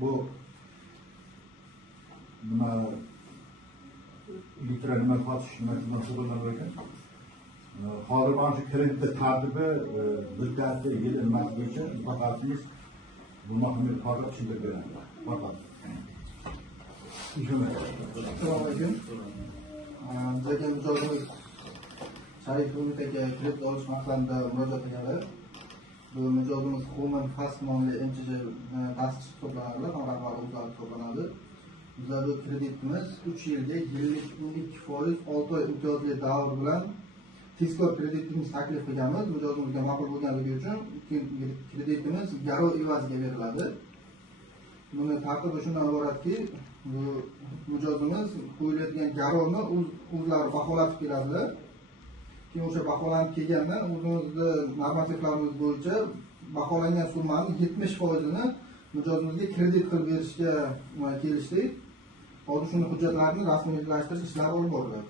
bu nima litr nima sotish nima hisoblanadi ekan. Hozir mana shu kredit tartibi muddati yil emas bo'yicha faqatimiz bu mahmud faqat tushuntirib beradi. Faqat. Assalomu alaykum. Bizga mijozimiz Sharif Umidga kredit olish maqsadida murojaat qilganlar. Bu mijozimiz Human Fast nomli MCJ ta'sischisi hisoblanadi, rahbari o'zlari hisoblanadi. Bizlar bu kreditimiz 3 yilga yillik 12% 6 oy imtiyozli davr bilan tezkor kreditimiz taklif qilganmiz. Mijozimizga ma'qul bo'lganligi uchun kreditimiz garov evaziga beriladi. Buni tartibi shundan iboratki, bu mijozimiz qo'yiladigan garovni o'zlari baholatib keladilar. Keyin o'sha baholanib kelgandan o'zimizni normativlarimiz bo'yicha baholangan summaning 70%ni mijozimizga kredit qilib berishga kelishdik. Hozir shuni hujjatlarini rasmiylashtirish ishlari olib boriladi.